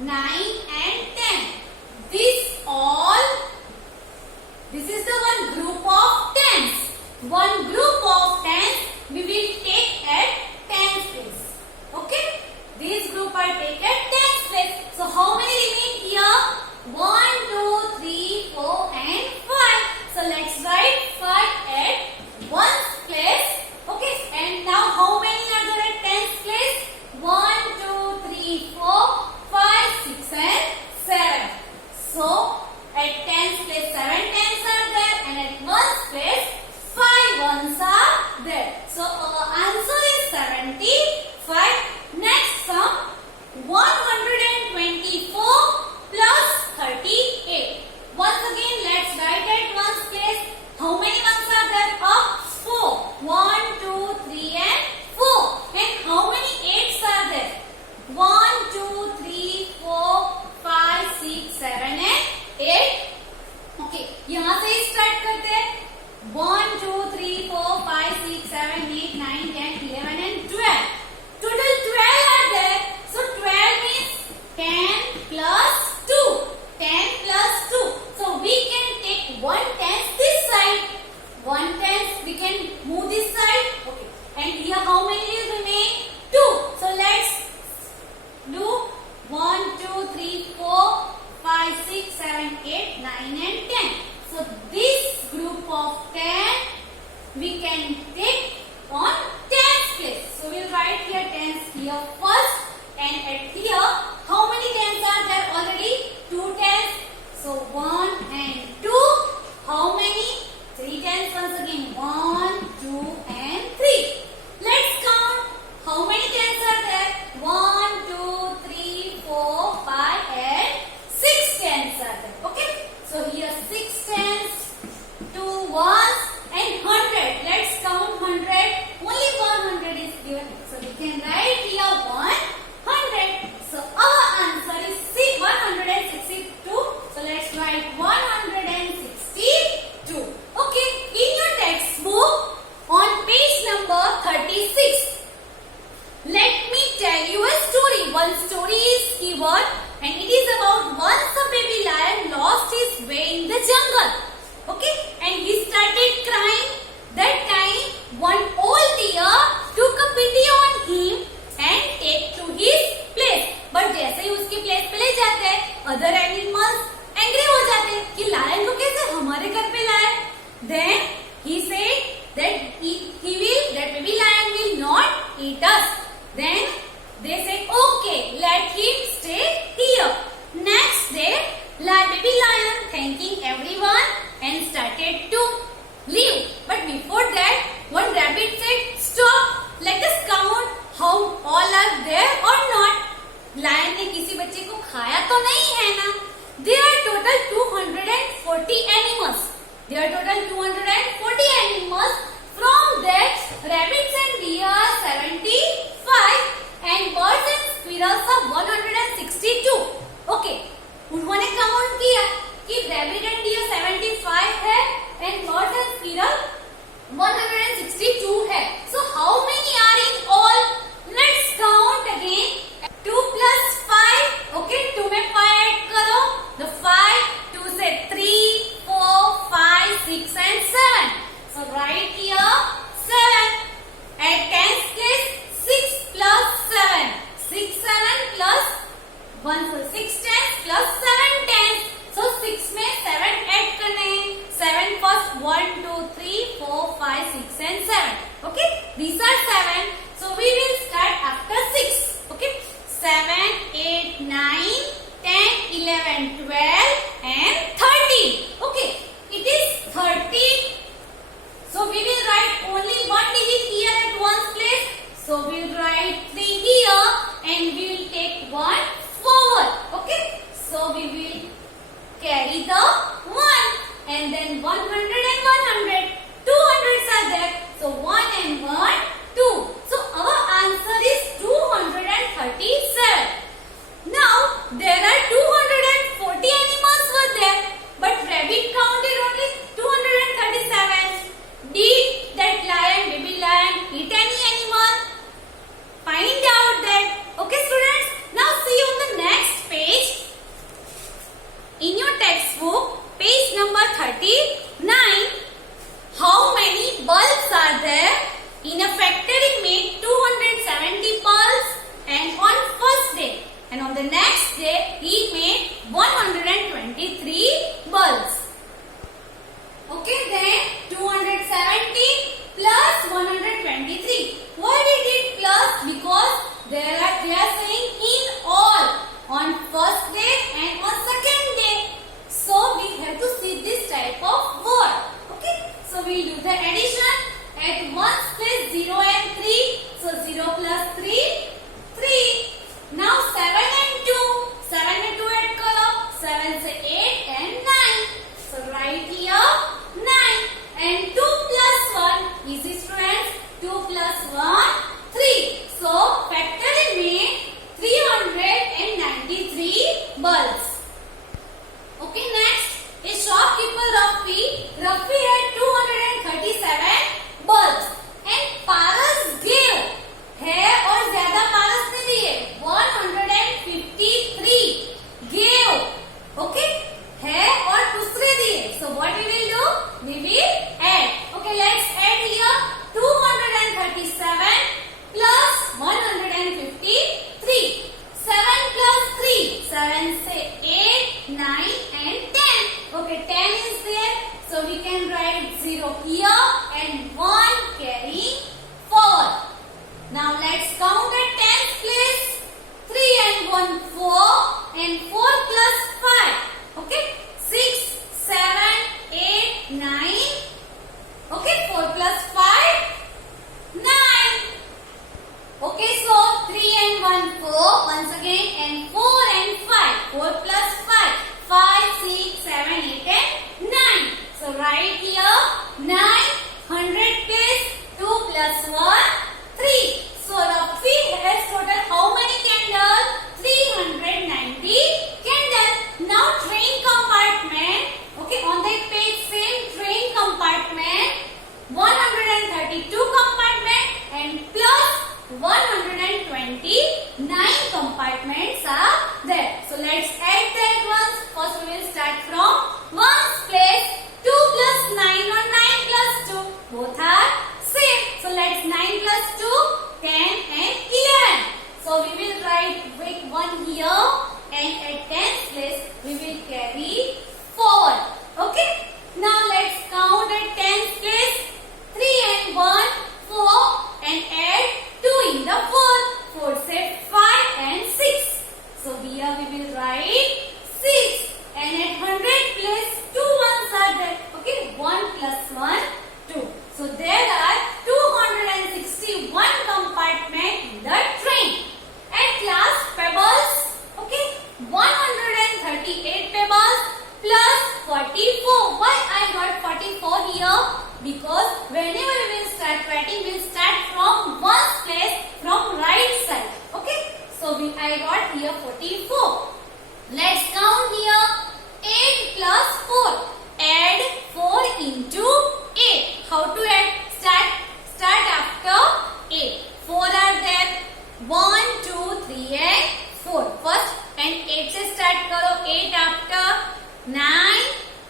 9 and 10. This is the one group of tens. One group of tens we will take at tens place. Okay? These group are taken at tens place. So how many remain here? 1, 2, 3, 4 and 5. So let's write 5 at ones place. Okay? And now how many are there at tens place? 1, 2, 3, 4, 5, 6 and 7. So at tens place 7 tens are there and at ones place 5 ones are there. So our answer is 75. Next sum 124 plus 38. Once again let's write at ones place. How many ones are there? 4. 1, 2, 3 and 4. And how many 8s are there? 1, 2, 3, 4, 5, 6, 7 and 8. Okay, यहाँ से ही start करते हैं. 1, 2, 3, 4, 5, 6, 7, 8, 9, 10, 11 and 12. Total 12 are there. So 12 means 10 plus 2. 10 plus 2. So we can take 1 tenth this side. 1 tenth we can move this side. Okay. And here how many will remain? 2. So let's do 1, 2, 3, 4, 5, 6, 7, 8, 9 and 10. So this group of 10 we can take on tens place. So we'll write here tens here first. And at here how many tens are there already? 2 tens. So 1 and 2. How many? 3 tens once again. 1, 2 and 3. Let's count. How many tens are there? 1, 2, 3, 4, 5 and 6 tens are there. Okay. So here 6 tens, 2 ones and 100. Let's count 100. Only 100 is given. So we can write here 100. So our answer is 162. So let's write 162. Okay. In your textbook on page number 36. Let me tell you a story. One story is given and it is about once a baby lion lost his way in the jungle. Okay, and he started crying. That time one old deer took a pity on him and take to his place. But जैसे ही उसकी place पे ले जाते हैं, other animals angry हो जाते हैं कि लायन को कैसे हमारे घर पे लाए. Then he said that that baby lion will not eat us. Then they said, okay, let him stay here. Next day, baby lion thanking everyone and started to leave. But before that, one rabbit said, stop, let us count how all are there or not. Lion ने किसी बच्चे को खाया तो नहीं है ना? There are total 240 animals. There are total 240 animals. From that, rabbits and deer are 75 and birds and squirrels are 162. Okay, उन्होंने काउंट किया कि rabbit and deer 75 है and birds and squirrel 162 है. So how many are in all? Let's count again. 2 plus 5. Okay, 2 में 5 add करो. The 5, 2 से 3, 4, 5, 6 and 7. So write here 7. At tens place 6 plus 7. 6, 7 plus 1. So 6 tens plus 7 tens. So 6 में 7 add करने. 7 first 1, 2, 3, 4, 5, 6 and 7. Okay, these are 7. So we will start after 6. Okay, 7, 8, 9, 10, 11, 12 and 13. Okay, it is 13. So we will write only one digit here at ones place. So we will write 3 here and we will take 1 forward. Okay, so we will carry the 1 and then 100 and 100. 200s are there. So 1 and 1, 2. So our answer is 237. Now there are 240 animals were there, but rabbit counted only 237. Did that lion, baby lion, eat any animal? Find out that. Okay, students. bulbs. Okay, next is shopkeeper Rafi. Rafi had 237 bulbs and Paras gave है और ज्यादा पारस ने दिए 153 gave. Okay, है और दूसरे दिए. So what we will do? We will add. Okay, let's add here 237 plus 153. 7 plus 3. 7 से 8, 9 and 10. Okay, 10 is there. So we can write 0 here and 1 carrying forward. Now let's count at 10th place. 3 and 1, 4 and 4 plus 5. Okay, 6, 7, 8, 9. Okay, 4 plus 5, 9. Okay, so 3 and 1, 4 once again and 4 and 5. 4 plus 5, 5, 6, 7, 8 and 9. So right here 9, 100 place, 2 plus 1, 3. So Rafi has total how many candles? 390 candles. Now train compartment. Okay, on that page same train compartment. 132 compartment and plus 129 compartments are there. So let's add that ones. First we will start from ones place. 2 plus 9 or 9 plus 2. Both are same. So let's 9 plus 2, 10 and 11. So we will write with 1 here and at 10th place we will carry forward. Okay. Now let's count at 10th place. 3 and 1, 4 and add 2 in the 4. 4 set 5 and 6. So here we will write 6 and at 100 place 2 ones are there. Okay, 1 plus 1, 2. So there are 261 compartments in the train. At last pebbles. Okay, 138 pebbles plus 44. Why I got 44 here? Because whenever we will start writing, we will start from ones place from right side. Okay, so I got here 44. Let's count here 8 plus 4. Add 4 into 8. How to add? Start after 8. 4 are there. 1, 2, 3 and 4. First and 8 से start करो. 8 after 9,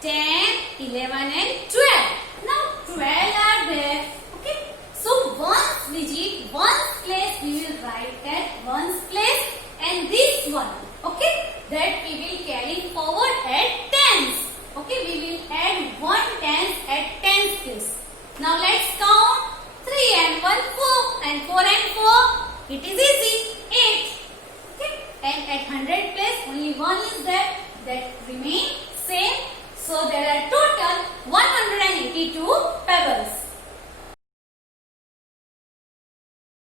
10, 11 and 12. Now 12 are there. Okay. So ones digit, ones place we will write at ones place and this one. Okay. That we will carry forward at tens. Okay. We will add 1 tens at tens place. Now let's count 3 and 1, 4 and 4 and 4. It is easy. 8. Okay. And at 100 place only 1 is there. That remain same. So there are total 182 pebbles.